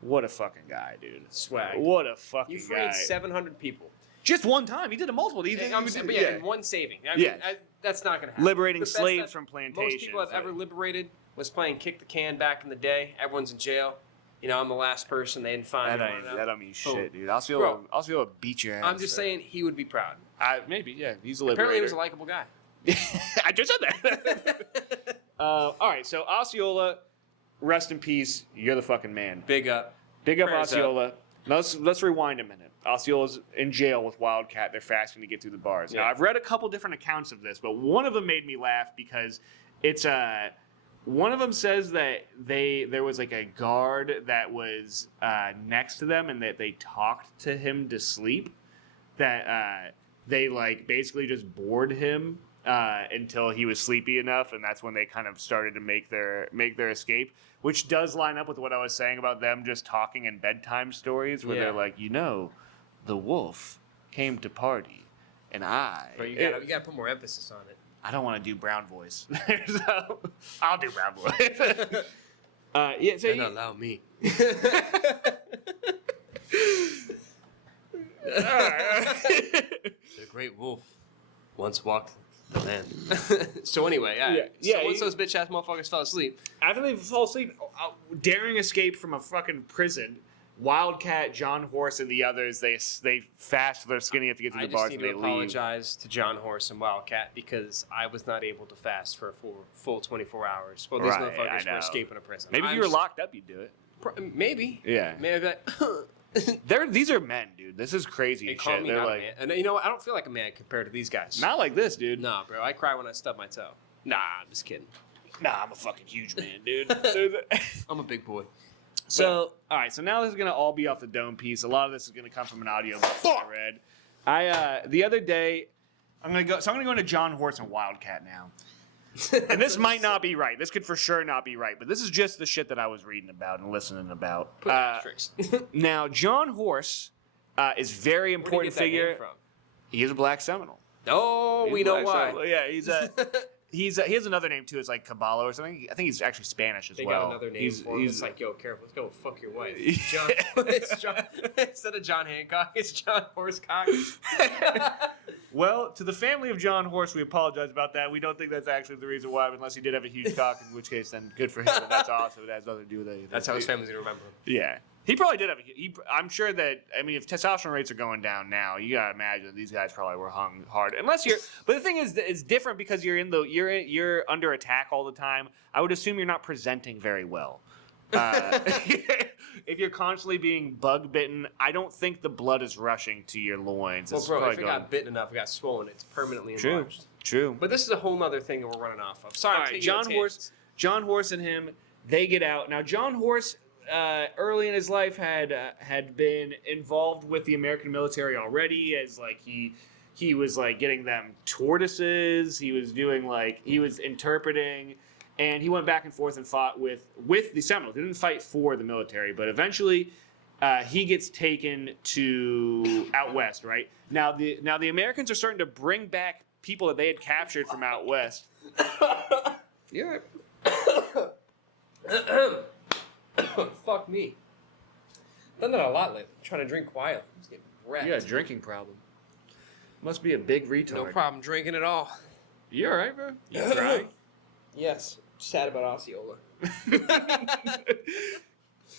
what a fucking guy, dude. Swag. What a fucking You guy. freed 700 people. Just one time. He did it multiple. He did, In one saving. Yeah. That's not going to happen. Liberating The best slaves that from plantations. Most people I've ever liberated was playing kick the can back in the day. Everyone's in jail. You know, I'm the last person they didn't find. That don't mean Boom. shit, dude. Osceola beat your ass. I'm just saying he would be proud. Maybe, yeah. He's a liberator. Apparently he was a likable guy. I just said that. All right, so Osceola, rest in peace. You're the fucking man. Big up. Big up Prayers Osceola. Now let's rewind a minute. Osceola's in jail with Wildcat. They're fasting to get through the bars. Now Yeah. I've read a couple different accounts of this, but one of them made me laugh because it's one of them says that there was like a guard that was next to them and that they talked to him to sleep. That they like basically just bored him until he was sleepy enough, and that's when they kind of started to make their escape. Which does line up with what I was saying about them just talking in bedtime stories, where Yeah. they're like, the wolf came to party, and But you gotta put more emphasis on it. I don't want to do brown voice, so I'll do brown voice. Yeah, so And allow me. The great wolf once walked the land. So anyway, once those bitch ass motherfuckers fell asleep, after they fall asleep, daring escape from a fucking prison, Wildcat, John Horse, and the others, they fast their skinny enough to get to I the just bars need and to they leave. apologize to John Horse and Wildcat because I was not able to fast for a full 24 hours. Well, these Right, I motherfuckers were know. escaping a prison. Maybe if I'm you were just- locked up, you'd do it. Maybe. Yeah. Maybe I'd be like, These are men, dude. This is crazy they and call shit. me They're not like, a man. And you know what? I don't feel like a man compared to these guys. not like this, dude. Nah, bro. I cry when I stub my toe. Nah, I'm just kidding. Nah, I'm a fucking huge man, dude. I'm a big boy. So, all right. So now this is gonna all be off the dome piece. A lot of this is gonna come from an audio book I read. The other day, I'm gonna go into John Horse and Wildcat now. And this might not be right. This could for sure not be right. But this is just the shit that I was reading about and listening about. Put asterisks. Now, John Horse is very Where do you important get that name figure. from? He is a black Seminole. Oh, He's we a know black why. Seminole. Yeah, he has another name too. It's like Caballo or something. I think he's actually Spanish as They well. got another name for him. It's like, yo, careful. Let's go fuck your wife. John, instead of John Hancock, it's John Horsecock. Well, to the family of John Horse, we apologize about that. We don't think that's actually the reason why, unless he did have a huge cock, in which case, then good for him. But that's awesome. It has nothing to do with anything. That's how his family's gonna remember him. Yeah. He probably did have I'm sure that, I mean, if testosterone rates are going down now, you gotta imagine these guys probably were hung hard. Unless you're, but the thing is, it's different because you're under attack all the time. I would assume you're not presenting very well. If you're constantly being bug bitten, I don't think the blood is rushing to your loins. Well, It's bro, probably if it got bitten enough, it got swollen, it's permanently True. enlarged. True. But this is a whole other thing that we're running off of. Sorry, All I'm right, taking you on John Horse and him, they get out. Now, John Horse, early in his life, had been involved with the American military already, as like he He was like getting them tortoises. He was doing he was interpreting, and he went back and forth and fought with the Seminoles. He didn't fight for the military, but eventually he gets taken to out west. Right now, the Americans are starting to bring back people that they had captured from out west. Yeah. Fuck me. Done that a lot lately. I'm trying to drink quietly. I'm just getting wrecked. You got a drinking problem. Must be a big retard. No problem drinking at all. You all right, bro? You trying? Yes. Sad about Osceola.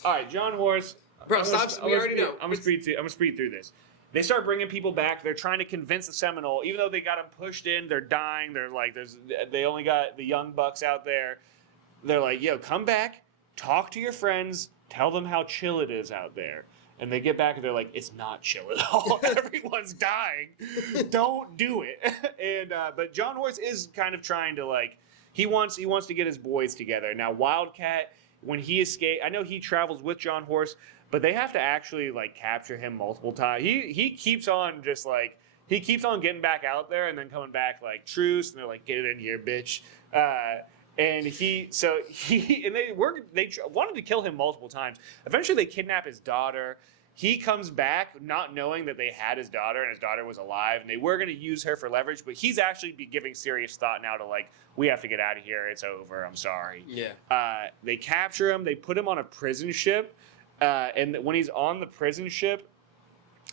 All right, John Horse. Bro, stop. We already know. I'm gonna speed through this. They start bringing people back. They're trying to convince the Seminole, even though they got them pushed in. They're dying. They're like, they only got the young bucks out there. They're like, yo, come back, talk to your friends, tell them how chill it is out there. And they get back and they're like, it's not chill at all. Everyone's dying. Don't do it. And but John Horse is kind of trying to he wants to get his boys together. Now Wildcat, when he escaped, I know he travels with John Horse, but they have to actually capture him multiple times. He keeps on just he keeps on getting back out there and then coming back truce, and they're like, get it in here, bitch. And they wanted to kill him multiple times. Eventually, they kidnap his daughter. He comes back not knowing that they had his daughter and his daughter was alive, and they were going to use her for leverage. But he's actually giving serious thought now to we have to get out of here. It's over. I'm sorry. Yeah. They capture him. They put him on a prison ship, and when he's on the prison ship,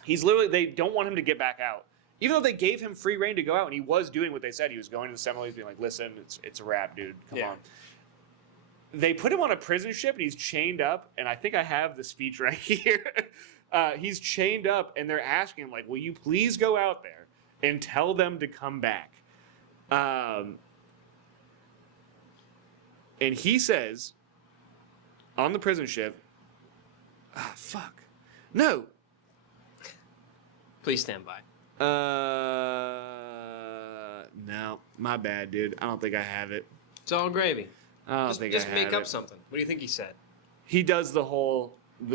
they don't want him to get back out. Even though they gave him free reign to go out, and he was doing what they said. He was going to the Seminoles being like, listen, it's a wrap, dude. Come on. They put him on a prison ship, and he's chained up, and I think I have the speech right here. He's chained up, and they're asking him, will you please go out there and tell them to come back? And he says, on the prison ship, fuck. No. Please stand by. No, my bad, dude. I don't think I have it. It's all gravy. I don't think I just have make up it. something. What do you think he said? He does the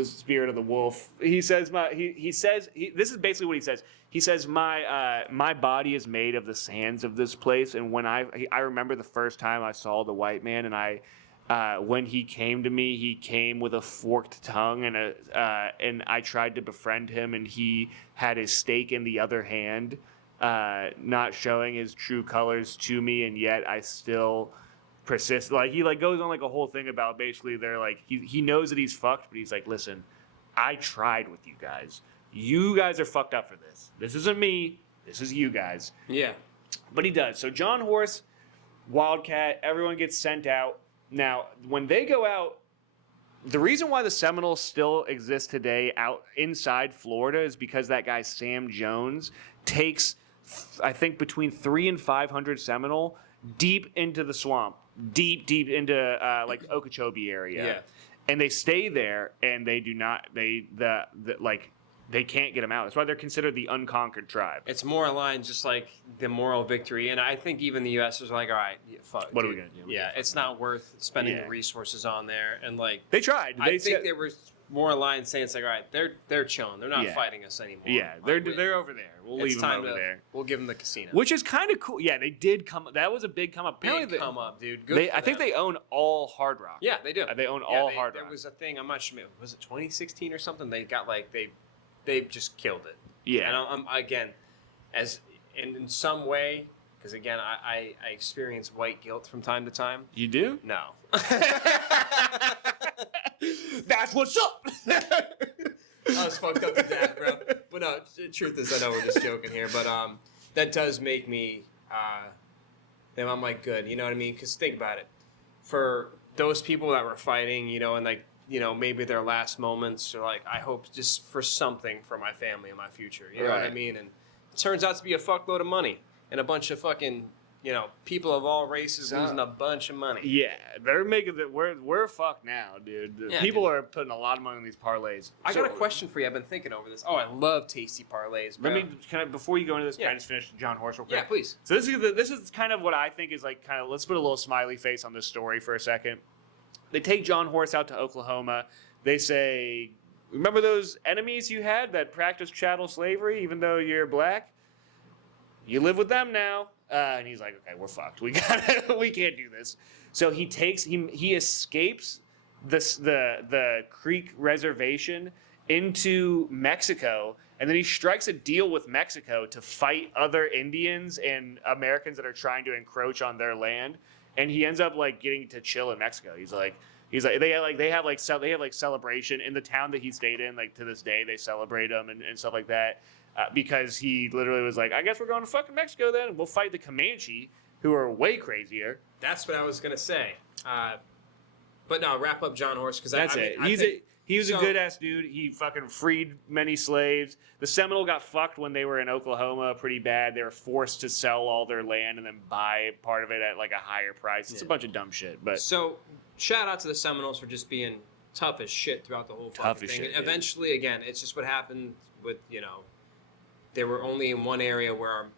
spirit of the wolf. He says this is basically what he says. He says my body is made of the sands of this place, and when I remember the first time I saw the white man, and when he came to me, he came with a forked tongue, and I tried to befriend him, and he had his stake in the other hand, not showing his true colors to me, and yet I still persist. He goes on a whole thing about basically they're he knows that he's fucked, but he's like, listen, I tried with you guys. You guys are fucked up for this. This isn't me. This is you guys. Yeah. But he does. So John Horse, Wildcat, everyone gets sent out. Now, when they go out, the reason why the Seminoles still exist today out inside Florida is because that guy Sam Jones takes, I think, between 300 and 500 Seminole deep into the swamp, deep into Okeechobee area. Yeah. And they stay there, and they do not. They can't get them out. That's why they're considered the unconquered tribe. It's more aligned just like the moral victory. And I think even the U.S. was like, all right, fuck. What dude. are we going to do? Yeah, it's not worth spending Yeah. the resources on there. And They tried. I think they were more aligned saying it's like, all right, they're chilling. They're not Yeah. fighting us anymore. Yeah, they're over there. We'll leave them over there. We'll give them the casino. Which is kind of cool. Yeah, they did come. That was a big come up. Apparently, Big come up, dude. Good I think they own all Hard Rock. Yeah, they do. They own all Hard There Rock. was a thing. I'm not sure. Was it 2016 or something? They got they just killed it. Yeah. And I'm again, in some way, because again, I experience white guilt from time to time. You do? No. That's what's up. I was fucked up to that, bro. But no, the truth is, I know we're just joking here, but that does make me. Then I'm like, good, you know what I mean? Because think about it, for those people that were fighting, and maybe their last moments, or I hope just for something for my family and my future, you know what I Right. mean? And it turns out to be a fuckload of money and a bunch of fucking, people of all races losing a bunch of money. Yeah, they're making that. We're fucked now, dude. Yeah, People are putting a lot of money in these parlays. I got a question for you. I've been thinking over this. Oh, I love tasty parlays, bro. Let me before you go into this, can I Yeah. just finish John Horse real quick? Yeah, please. So this is kind of what I think is let's put a little smiley face on this story for a second. They take John Horse out to Oklahoma. They say, remember those enemies you had that practiced chattel slavery even though you're black? you live with them now. And he's like, okay, we're fucked. We can't do this. So he escapes the Creek Reservation into Mexico, and then he strikes a deal with Mexico to fight other Indians and Americans that are trying to encroach on their land. And he ends up like getting to chill in Mexico. He's like they have celebration in the town that he stayed in. Like to this day, they celebrate him and stuff like that. Because he literally was like, I guess we're going to fucking Mexico then. We'll fight the Comanche, who are way crazier. That's what I was gonna say. But no, wrap up John Horse because That's it. He was a good ass dude. He fucking freed many slaves. The Seminole got fucked when they were in Oklahoma pretty bad. They were forced to sell all their land and then buy part of it at like a higher price. It's a bunch of dumb shit. But so shout out to the Seminoles for just being tough as shit throughout the whole fucking thing. And eventually, again, it's just what happened with they were only in one area where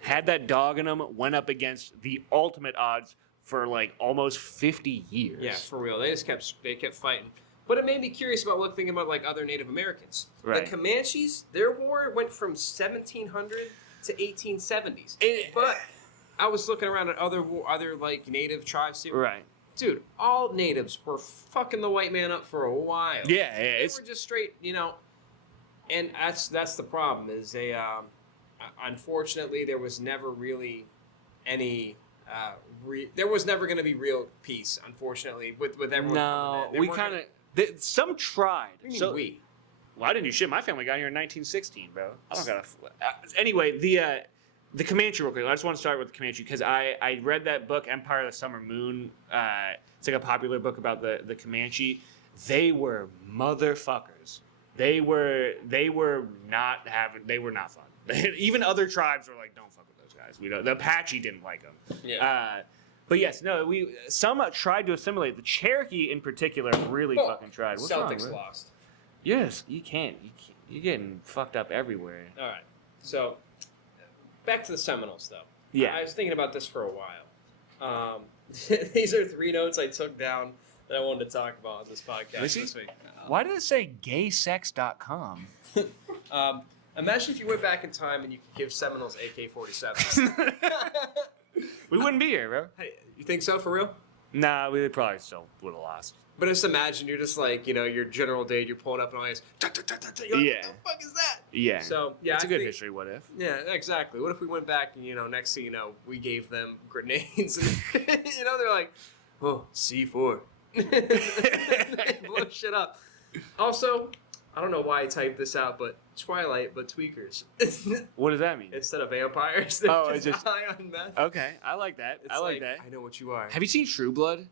had that dog in them, went up against the ultimate odds for like almost 50 years. Yeah, for real. They kept fighting. But it made me curious about thinking about like other Native Americans. Right. The Comanches, their war went from 1700 to 1870s. But I was looking around at other like Native tribes too. Right. Dude, all natives were fucking the white man up for a while. Yeah, They were just straight, and that's the problem is they unfortunately there was never really any there was never going to be real peace, unfortunately, with everyone. No, we kind of some tried. So we. Well, I didn't do shit. My family got here in 1916, bro. I don't gotta. Anyway, the Comanche, real quick. I just want to start with the Comanche because I read that book, Empire of the Summer Moon. It's like a popular book about the Comanche. They were motherfuckers. They were not fun. Even other tribes were like, don't fuck with those guys. The Apache didn't like them. Yeah. But yes, no, some tried to assimilate. The Cherokee in particular really fucking tried. What's Celtics wrong, lost. Yes, you can't. You're getting fucked up everywhere. All right. So, back to the Seminoles, though. Yeah. I was thinking about this for a while. These are 3 notes I took down that I wanted to talk about on this podcast this week. Why did it say gaysex.com? Imagine if you went back in time and you could give Seminoles AK-47s. We wouldn't be here, bro. Hey, you think so, for real? Nah, we probably still would have lost. But just imagine you're just like, your General Dade, you're pulling up and all this. Yeah. What the fuck is that? Yeah. So, yeah. It's a good history, what if? Yeah, exactly. What if we went back and, next thing you know, we gave them grenades and, they're like, oh, C4. Blow shit up. Also, I don't know why I typed this out, but Twilight, but tweakers. What does that mean? Instead of vampires, they're just high on meth. Okay, I like that. It's like that. I know what you are. Have you seen True Blood?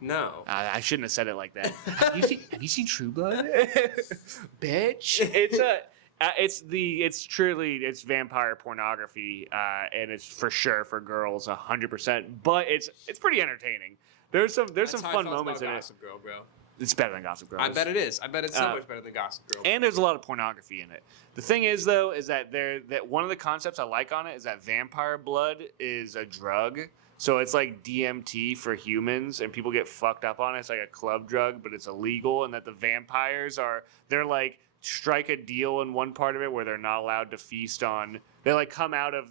No. I shouldn't have said it like that. Have you seen True Blood? Bitch. It's vampire pornography, and it's for sure for girls 100%. But it's pretty entertaining. There's some fun moments in it. Gossip Girl, bro. It's better than Gossip Girl. I bet it is. I bet it's so much better than Gossip Girl. And there's a lot of pornography in it. The thing is, though, is that one of the concepts I like on it is that vampire blood is a drug. So it's like DMT for humans, and people get fucked up on it. It's like a club drug, but it's illegal. And that the vampires they're like strike a deal in one part of it where they're not allowed to feast on. They like come out of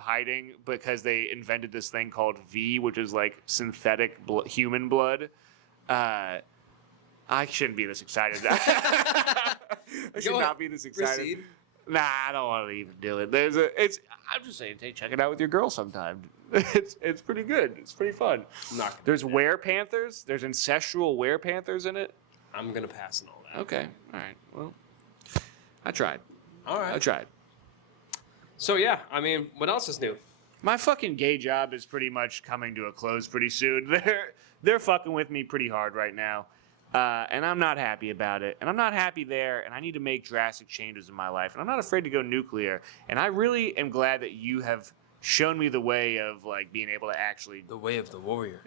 hiding because they invented this thing called V, which is like synthetic human blood. I shouldn't be this excited. I should not be this excited. Proceed. Nah, I don't want to even do it. I'm just saying, hey, check it out with your girl sometime. It's pretty good. It's pretty fun. There's werepanthers. There's ancestral werepanthers in it. I'm gonna pass on all that. Okay. All right. Well, I tried. All right. I tried. So yeah, what else is new? My fucking gay job is pretty much coming to a close pretty soon. They're fucking with me pretty hard right now. And I'm not happy about it. And I'm not happy there. And I need to make drastic changes in my life. And I'm not afraid to go nuclear. And I really am glad that you have shown me the way of like being able to actually. The way of the warrior.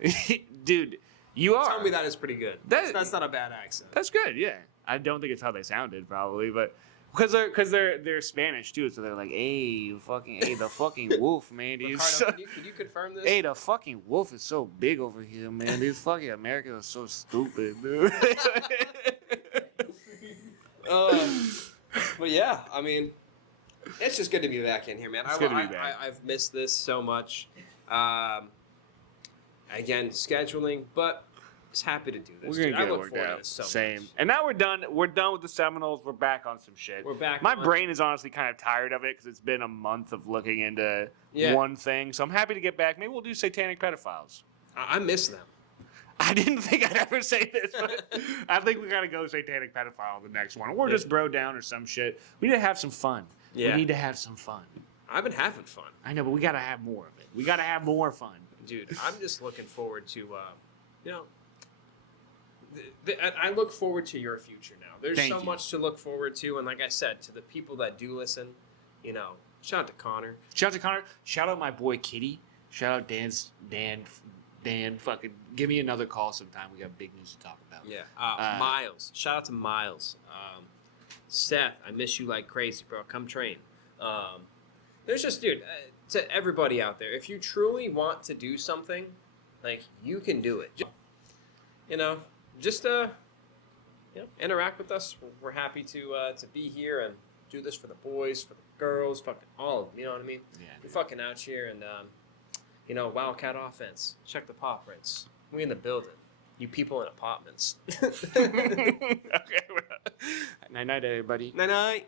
Dude, you are. Tell me that is pretty good. That's not a bad accent. That's good. Yeah. I don't think it's how they sounded probably, but because they're Spanish too, so they're like, hey, the fucking wolf, man. Ricardo, can you confirm this? Hey, the fucking wolf is so big over here, man. These fucking Americans are so stupid, dude. But yeah, It's just good to be back in here, man. It's good to be back. I've missed this so much. Again, scheduling, but just happy to do this. We're gonna dude. get I it look worked forward to out. this so Same. much. And now we're done. We're done with the Seminoles. We're back on some shit. We're back. My on- brain is honestly kind of tired of it because it's been a month of looking into Yeah. one thing. So I'm happy to get back. Maybe we'll do satanic pedophiles. I miss them. I didn't think I'd ever say this, but I think we gotta go satanic pedophile the next one, or just bro down or some shit. We need to have some fun. Yeah. We need to have some fun. I've been having fun, I know, but we gotta have more of it. We gotta have more fun. dude. I'm just looking forward to, you know, I look forward to your future now. There's Thank so you. much to look forward to, and like I said, to the people that do listen, you know, shout out to Connor. Shout out to Connor. Shout out my boy Kitty. Shout out Dan. Fucking give me another call sometime. We got big news to talk about. Yeah. Miles. Shout out to Miles. Seth, I miss you like crazy, bro. Come train. There's just, dude, to everybody out there, if you truly want to do something, like, you can do it. Just interact with us. We're happy to be here and do this for the boys, for the girls, fucking all of them. You know what I mean? Yeah. We're fucking out here and, Wildcat offense. Check the pop rates. We in the building. You people in apartments. Okay. Night night, everybody. Night night.